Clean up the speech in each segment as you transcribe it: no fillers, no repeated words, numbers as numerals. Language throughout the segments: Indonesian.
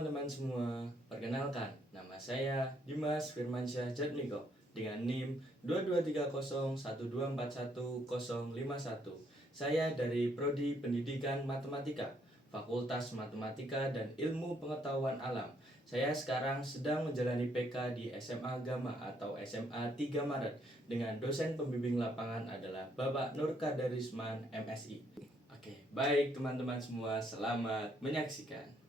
teman-teman semua, perkenalkan nama saya Dimas Firmansyah Jatmiko dengan NIM 223012410051. Saya dari Prodi Pendidikan Matematika, Fakultas Matematika dan Ilmu Pengetahuan Alam. Saya sekarang sedang menjalani PK di SMA Gama atau SMA 3 Maret dengan dosen pembimbing lapangan adalah Bapak Nur Kadarisman MSI. Oke, baik teman-teman semua, selamat menyaksikan.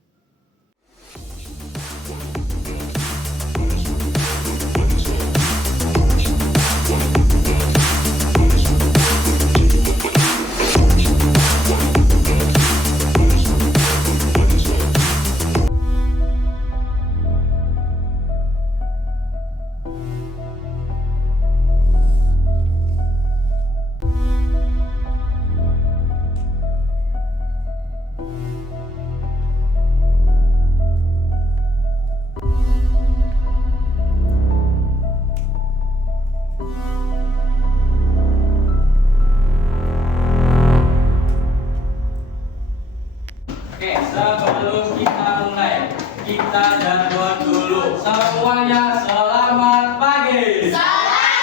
Oke, sebelum kita mulai, kita jadwal dulu. Semuanya selamat pagi. Selamat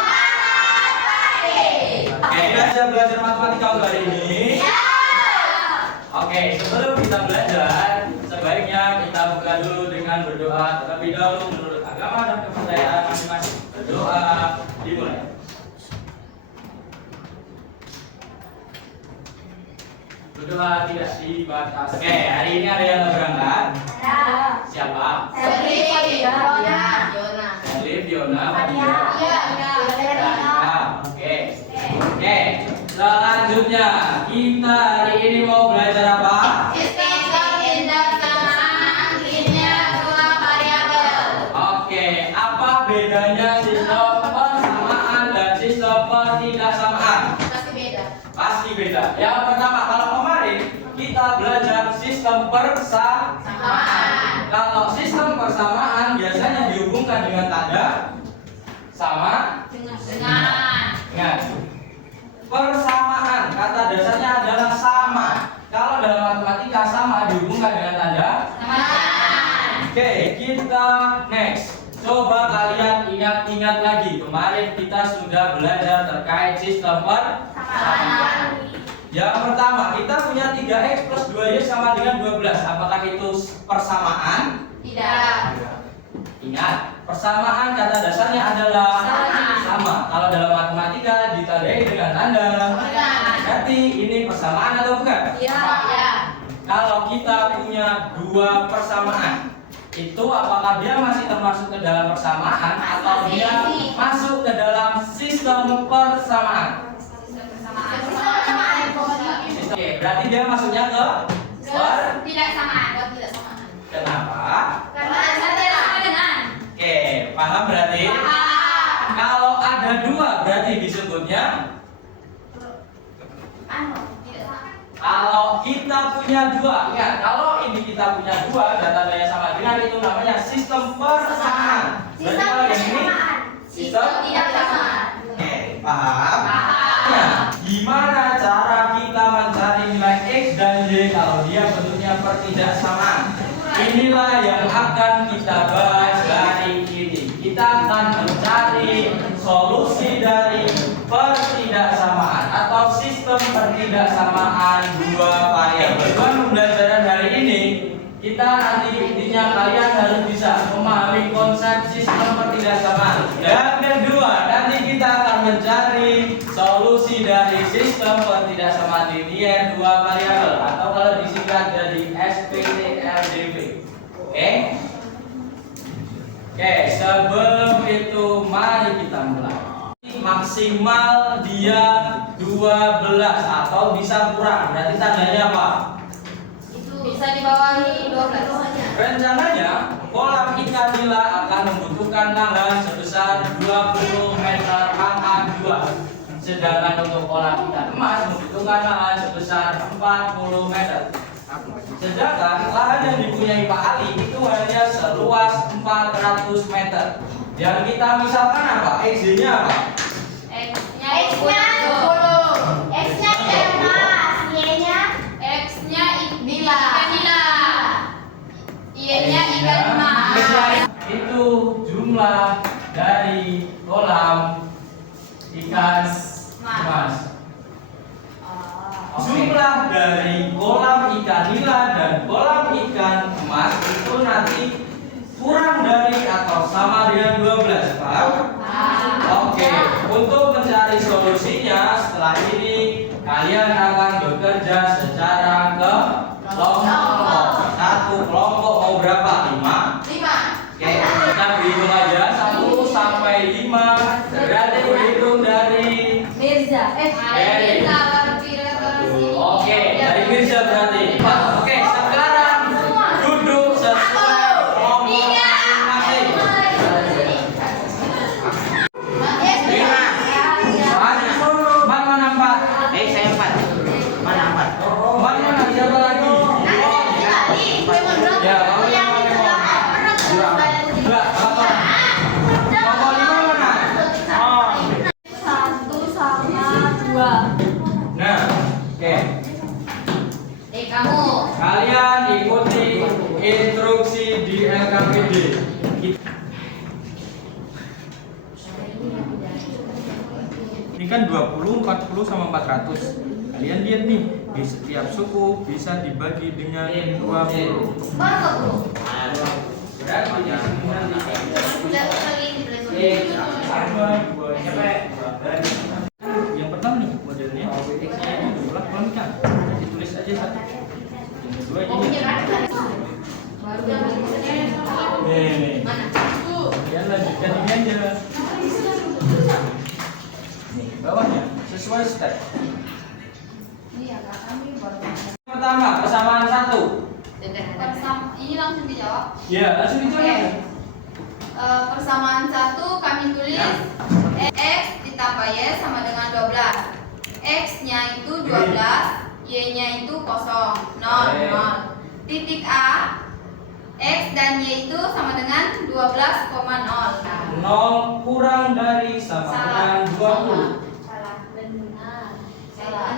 pagi. Oke, kita sudah belajar matematika untuk hari ini. Ya. Oke, sebelum kita belajar, sebaiknya kita buka dulu dengan berdoa terlebih dahulu menurut agama dan kepercayaan masing-masing. Berdoa dimulai. Berdoa tidak dibatasi. Oke, hari ini ada yang berangkat. Ya. Siapa? Selly, Fiona. Elif, Fiona, Fadia. Oke. Oke. Selanjutnya kita hari ini mau belajar apa? Sistem indeks kesamaan linear dua variabel. Oke. Apa bedanya sistem persamaan dan sistem pertidaksamaan? Pasti beda. Pasti beda. Yang pertama, kalau kemarin kita belajar sistem persamaan. Kalau sistem persamaan biasanya dihubungkan dengan tanda sama Dengan dengan persamaan. Kata dasarnya adalah sama. Kalau dalam matematika sama dihubungkan dengan tanda. Oke, kita next. Coba kalian ingat-ingat lagi. Kemarin kita sudah belajar terkait sistem persamaan. Yang pertama, kita punya 3x plus 2y sama dengan 12. Apakah itu persamaan? Tidak. Ingat, persamaan kata dasarnya adalah sama. Kalau dalam matematika ditandai dengan tanda. Berarti ini persamaan atau bukan? Ya. Kalau kita punya dua persamaan, itu apakah dia masih termasuk ke dalam persamaan atau dia masuk ke dalam sistem persamaan? Oke, berarti dia masuknya ke Tidak sama. kenapa? Karena sama dengan. Oke, paham berarti? Kalau ada dua berarti disebutnya. Tidak sama. Kalau kita punya dua, ingat kalau ini kita punya dua dan tandanya sama dengan itu namanya sistem persamaan. Berarti kalau yang ini sistem tidak sama. Oke, paham? Nah, gimana cara kita mencari nilai X dan Y kalau dia bentuknya pertidaksamaan? Inilah yang akan kita bahas hari ini. Kita akan mencari solusi dari pertidaksamaan atau sistem pertidaksamaan dua variabel. Dengan pembelajaran hari ini, kita nanti intinya kalian harus bisa memahami konsep sistem pertidaksamaan. Yang kedua, nanti kita akan mencari solusi dari sistem pertidaksamaan linear dua variabel atau kalau disingkat jadi SPTLDV. Oke, sebelum itu mari kita mulai. Maksimal dia 12 atau bisa kurang. Berarti tandanya apa? Itu bisa dibawahi 12. Rencananya kolam ikan nila akan membutuhkan lahan sebesar 20 meter pangkat 2. Sedangkan untuk kolam ikan emas membutuhkan lahan sebesar 40 meter. Sedangkan lahan yang dipunyai Pak Ali itu hanya seluas 400 meter. Yang kita misalkan apa? XY-nya apa? X-nya 20. X-nya emas, Y-nya X-nya nila. Jumlah dari kolam ikan nila dan kolam ikan emas itu nanti kurang dari atau sama dengan 12, paham? Oke, untuk mencari solusinya setelah ini kalian akan bekerja secara kelompok. Satu kelompok mau berapa? 5. Oke, kita berhitung aja 1 sampai 5. Berarti berhitung dari Mirza. Oke, dari Mirza berarti. Oke, sekarang duduk sesuai kelompok masing-masing. 5. Mana 4? Saya 4. Mana 4? Mana siapa lagi? Ya, kamu yang enggak, apa? Nomor 5 mana? Oh. 1 sama 2. Nah, oke. Kamu. Kalian ikuti instruksi di LKPD. Ini kan 20, 40 sama 400. Kalian lihat nih, di setiap suku bisa dibagi dengan 20. Berarti di sini nanti yang pertama nih modelnya jumlah kolam ikan. Ditulis aja satu. Yang kedua ini. Nih. Kalian lanjutkan ini aja. Nih, bawahnya sesuai step. Pertama, persamaan 1. Ini langsung dijawab. Ya, langsung dijawab. Persamaan 1 kami tulis X ditambah Y sama dengan 12. X-nya itu 12, Y-nya itu 0, 0. Titik A, X dan Y itu sama dengan 12,0. 0 kurang dari sama dengan 20. Salah.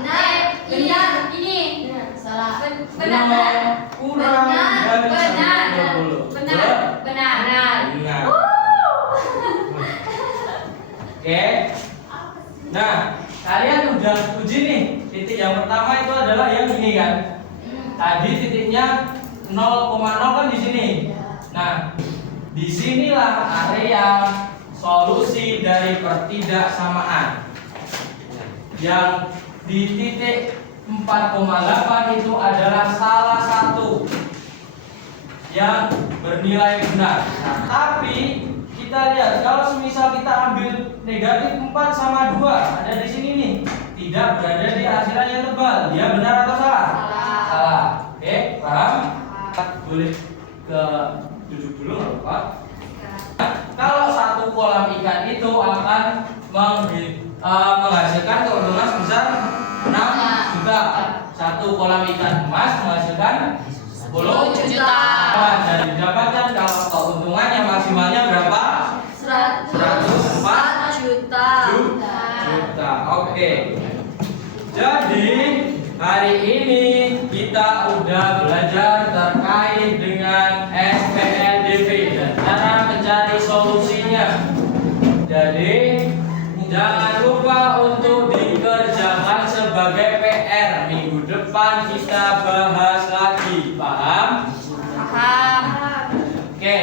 Benar. Ini. Salah. Benar. Kurang dari Benar. 20. Benar. Oke. Nah, kalian udah uji nih. Titik yang pertama itu adalah yang ini kan. Tadi titiknya 0,0 kan di sini. Nah, disinilah area solusi dari pertidaksamaan. Yang di titik 4,8 itu adalah salah satu yang bernilai benar. Nah, tapi kita lihat kalau semisal kita ambil negatif 4 sama 2 ada di sini nih, tidak berada di akhiran yang tebal. Dia benar atau salah? Salah. Oke, paham? Boleh ke duduk dulu nggak apa-apa. Kalau satu kolam ikan itu akan menghasilkan keuntungan sebesar 6 juta. Satu kolam ikan emas menghasilkan 10 juta. Dan didapatkan kalau keuntungannya maksimalnya berapa? 104 juta. Oke. Jadi hari ini kita udah belajar terkait dengan SPLDP dan cara mencari solusinya. Jadi jangan lupa untuk dikerjakan sebagai PR. Minggu depan kita bahas lagi. Paham? Oke.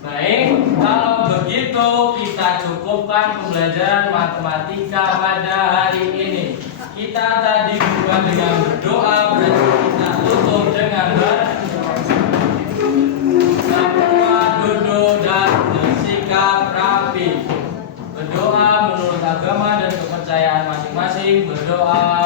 Baik, kalau begitu kita cukupkan pembelajaran matematika pada hari ini. Kita tadi buka dengan berdoa, berarti kita tutup dengan semua duduk dan bersikap rapi. Berdoa menurut agama dan kepercayaan masing-masing. Berdoa